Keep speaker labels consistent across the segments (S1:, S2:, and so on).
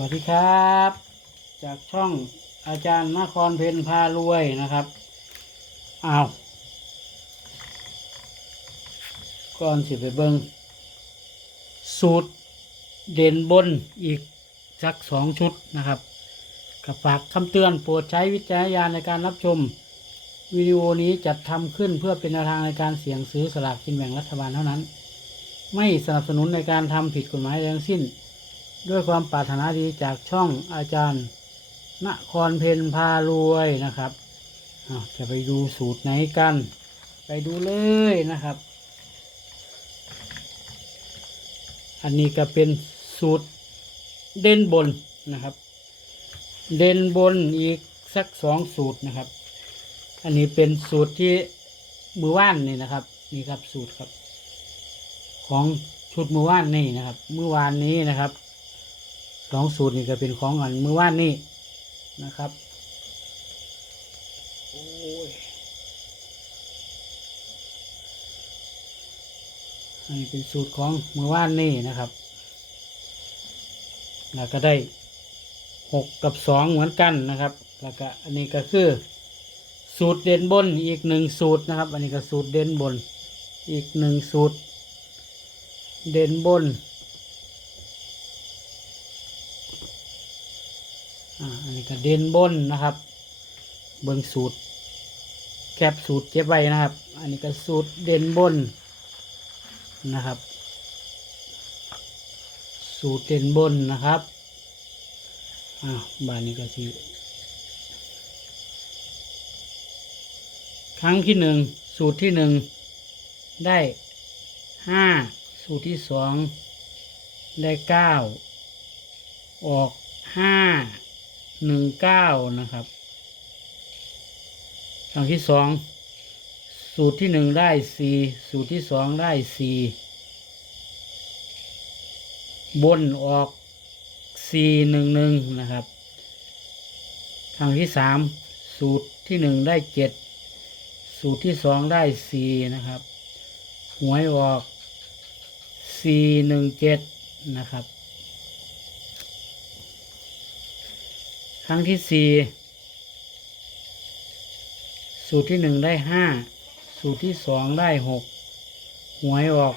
S1: วัสดีครับ จากช่องอาจารย์นครเพนพารวยนะครับอ้าวก่อนสิไปเบิงสูตรเด่นบนอีกสักสองชุดนะครับกับฝากคำเตือนโปรดใช้วิจารณญาณในการรับชมวิดีโอนี้จัดทำขึ้นเพื่อเป็นแนวทางในการเสี่ยงซื้อสลากกินแบ่งรัฐบาลเท่านั้น ไม่สนับสนุนในการทำผิดกฎหมายใดทั้งสิ้น ด้วยความปรารถนาดีจากช่องอาจารย์นครเพนพารวยนะครับจะไปดูสูตรไหนกัน ไปดูเลยนะครับ อันนี้ก็เป็นสูตรเด่นบนนะครับ เด่นบนอีกสักสองสูตรนะครับ อันนี้เป็นสูตรที่มือว่านนี่นะครับนี่ครับสูตรครับ ของชุดมือว่านนี่นะครับเมื่อวานนี้นะครับ สองสูตรนี่ก็เป็นของอันมือว่านนี่นะครับโอ้ยอันนี้เป็นสูตรของมือว่านนี่นะครับแล้วก็ได้หกกับสองเหมือนกันนะครับ แล้วก็อันนี้ก็คือสูตรเด่นบนอีกหนึ่งสูตรนะครับ อันนี้ก็สูตรเด่นบนอีกหนึ่งสูตร เด่นบน อันนี้ก็เด่นบนนะครับ เบิ่งสูตร แคปสูตรเก็บไว้นะครับ อันนี้ก็สูตรเด่นบนนะครับ สูตรเด่นบนนะครับอ้าวบานนี้ก็สิครั้งที่หนึ่งสูตรที่หนึ่งได้ห้าสูตรที่สองได้เก้าออกห้า หนึ่งเก้านะครับครั้งที่สองสูตรที่หนึ่งได้สี่สูตรที่สองได้สี่บนออกสี่หนึ่งหนึ่งนะครับครั้งที่สามสูตรที่หนึ่งได้เจ็ดสูตรที่สองได้สี่นะครับ หวยออกสี่หนึ่งเจ็ดนะครับ รั้งที่สี่สูตรที่หนึ่งได้ห้าสูตรที่สองได้หกหวยออก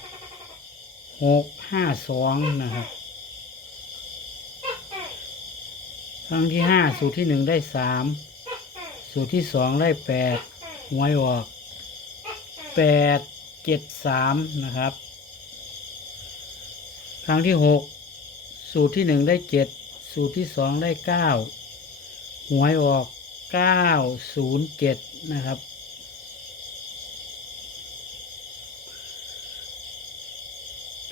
S1: หกห้าสองนะครับครั้งที่ห้าสูตรที่หนึ่งได้สามสูตรที่สองได้แปดหวยออกแปดเจ็ดสามนะครับ ครั้งที่หกสูตรที่หนึ่งได้เจ็ดสูตรที่สองได้เก้า หวยออก 907 นะครับ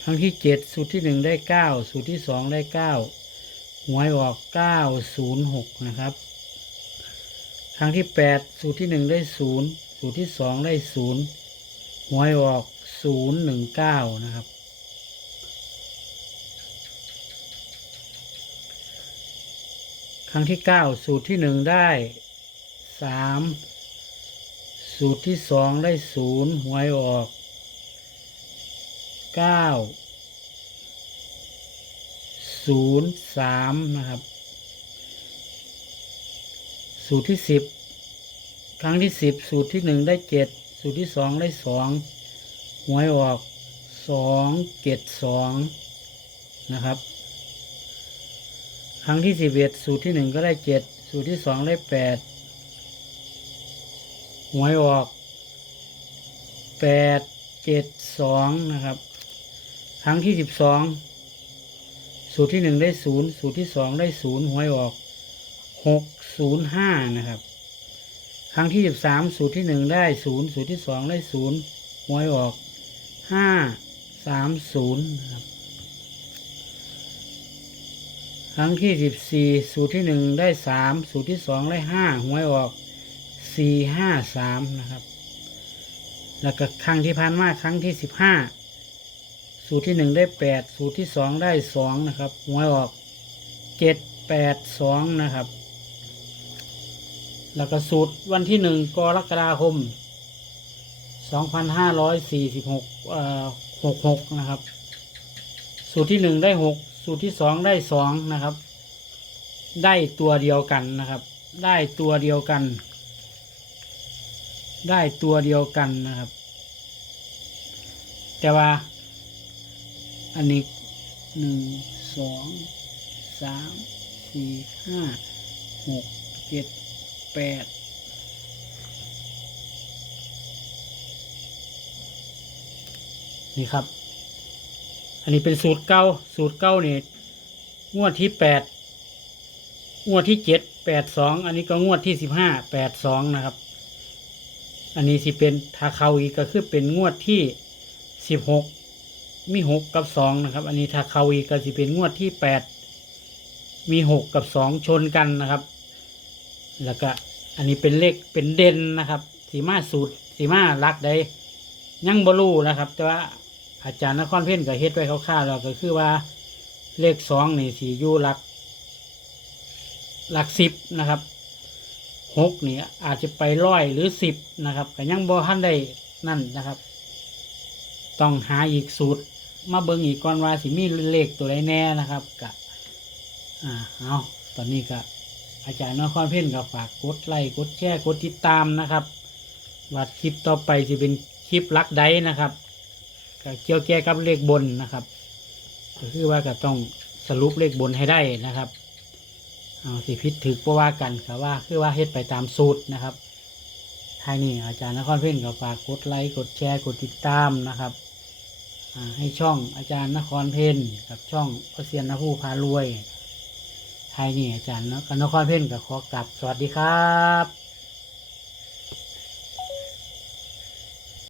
S1: ครั้งที่ 7 สูตรที่ 1 ได้ 9 สูตรที่ 2 ได้ 9 หวยออก 906 นะครับ ครั้งที่ 8 สูตรที่ 1 ได้ 0 สูตรที่ 2 ได้ 0 หวยออก 019 นะครับ ครั้งที่เก้าสูตรที่หนึ่งได้สามสูตรที่สองได้ศูนย์หวยออกเก้าศูนย์สามนะครับ สูตรที่สิบครั้งที่สิบสูตรที่หนึ่งได้เจ็ดสูตรที่สองได้สองหวยออกสองเจ็ดสองนะครับ ครั้งที่สิบเอ็ดสูตรที่หนึ่งก็ได้เจ็ดสูตรที่สองได้แปดหวยออกแปดเจ็ดสองนะครับ ครั้งที่สิบสองสูตรที่หนึ่งได้ศูนย์สูตรที่สองได้ศูนย์หวยออกหกศูนย์ห้านะครับ ครั้งที่สิบสามสูตรที่หนึ่งได้ศูนย์สูตรที่สองได้ศูนย์หวยออกห้าสามศูนย์นะครับ ครั้งที่สิบสี่สูตรที่หนึ่งได้สามสูตรที่สองได้ห้าหวยออกสี่ห้าสามนะครับ แล้วก็ครั้งที่ผ่านมาครั้งที่สิบห้าสูตรที่หนึ่งได้แปดสูตรที่สองได้สองนะครับหวยออกเจ็ดแปดสองนะครับ แล้วก็สูตรวันที่หนึ่งกรกฎาคมสองพันห้าร้อยสี่สิบหกหกหกนะครับ สูตรที่หนึ่งได้หก สูตรที่สองได้สองนะครับ ได้ตัวเดียวกันนะครับ ได้ตัวเดียวกัน ได้ตัวเดียวกันนะครับ แต่ว่า อันนี้หนึ่งสองสามสี่ห้าหกเจ็ดแปดนี่ครับ อันนี้เป็นสูตรเก้าสูตรเก้านี่งวดที่แปดงวดที่เจ็ดแปดสองอันนี้ก็งวดที่สิบห้าแปดสองนะครับ อันนี้สิเป็นถ้าเขาอีกก็คือเป็นงวดที่สิบหกมีหกกับสองนะครับ อันนี้ถ้าเขาอีกก็สิเป็นงวดที่แปดมีหกกับสองชนกันนะครับ แล้วก็อันนี้เป็นเลขเป็นเด่นนะครับสีมาสูตรสีมาลักได้ยังบรูนะครับ แต่ว่า อาจารย์นครเพ่นก็เฮ็ดไว้คร่าวๆแล้วก็คือว่าเลขสองนี่สีอยู่หลักหลักสิบนะครับหกนี่อาจจะไปร้อยหรือสิบนะครับก็ยังบ่ทันได้นั่นนะครับ ต้องหาอีกสูตร มาเบิ่งอีกก่อนว่าสิมีเลขตัวใดแน่นะครับกะอ่าเอาตอนนี้ก็อาจารย์นครเพ่นก็ฝากกดไลค์กดแชร์กดติดตามนะครับว่าคลิปต่อไปจะเป็นคลิปลักไดนะครับ ก็เกี่ยวแก่กับเลขบนนะครับก็คือว่าก็ต้องสรุปเลขบนให้ได้นะครับเอาสิพิษถือก็ว่ากันครับว่าคือว่าเฮ็ดไปตามสูตรนะครับท้ายนี้อาจารย์นครเพ่นก็ฝากกดไลค์กดแชร์กดติดตามนะครับให้ช่องอาจารย์นครเพ่นกับช่องพระเซียนนภูพารวยไทยนี่อาจารย์นาะกันนครเพ่นกับขอกลับสวัสดีครับ